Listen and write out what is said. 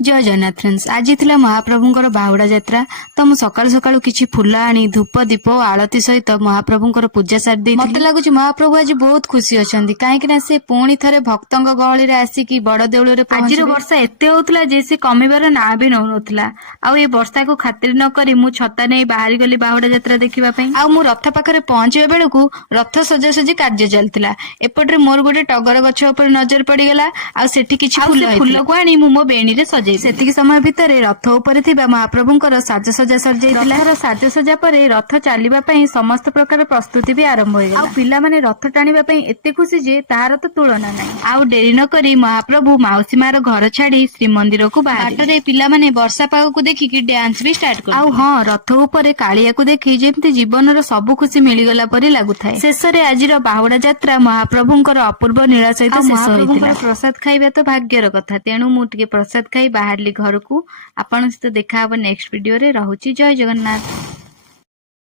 जय जगन्नाथ फ्रेंड्स। आज थिला महाप्रभुंकर बाहुड़ा यात्रा। तो मु सकाळु सकाळु किछि फुल आनी धूप दीप आलती सहित महाप्रभुंकर पूजा सार देई। मते लागुछि महाप्रभु आज बहुत खुशी अछंती, काहे कि ना से पुणी थरे भक्तंग गहळी रे आसी कि बड़ देउळ रे पहुंची। आज वर्षा एते होतला जे से कमिबार ना भी नउनथला। आ ए वर्षा को खातिर न करी मु छता नै बाहरी गली बाहुड़ा यात्रा देखिबा पई। आ मु रथ पाखरे पहुंचबे बेलकू रथ सजासजी कार्य चलतिला। एपटरे मोर गोटे टगर गछ ऊपर नजर पड़ी गला। आ सेठी किछि फूल को आनी मु मो बेणी रे सेतिक समय भितर रथ उपर महाप्रभुंकर साजसजा सरजाइला। साजसजा पर रथ चलवा समस्त प्रकार प्रस्तुति भी आरंभ हो गला। पिला माने रथ टाणिबा पई एते खुशी जे तार तो तुलना नाही। आउ डेरी न करी महाप्रभु माउसी मार घर छाड़ी श्रीमंदिर को बाटरे पिला माने वर्षा पाग को देखिकी डांस भी स्टार्ट कर। आउ हां रथ उपर कालिया को देखि जेमति जीवनर सब खुशी मिली गला परी लागुथाय। शेषरे आजिर बाहुड़ा यात्रा महाप्रभुंकर अपूर्व नीला सहित शेष होइतिला। प्रसाद खाइबा तो भाग्यर कथा, तेणु मु टिके प्रसाद खाई बाहरली घर को। आपण सहित देखा नेक्स्ट वीडियो रे। रहुची जय जगन्नाथ।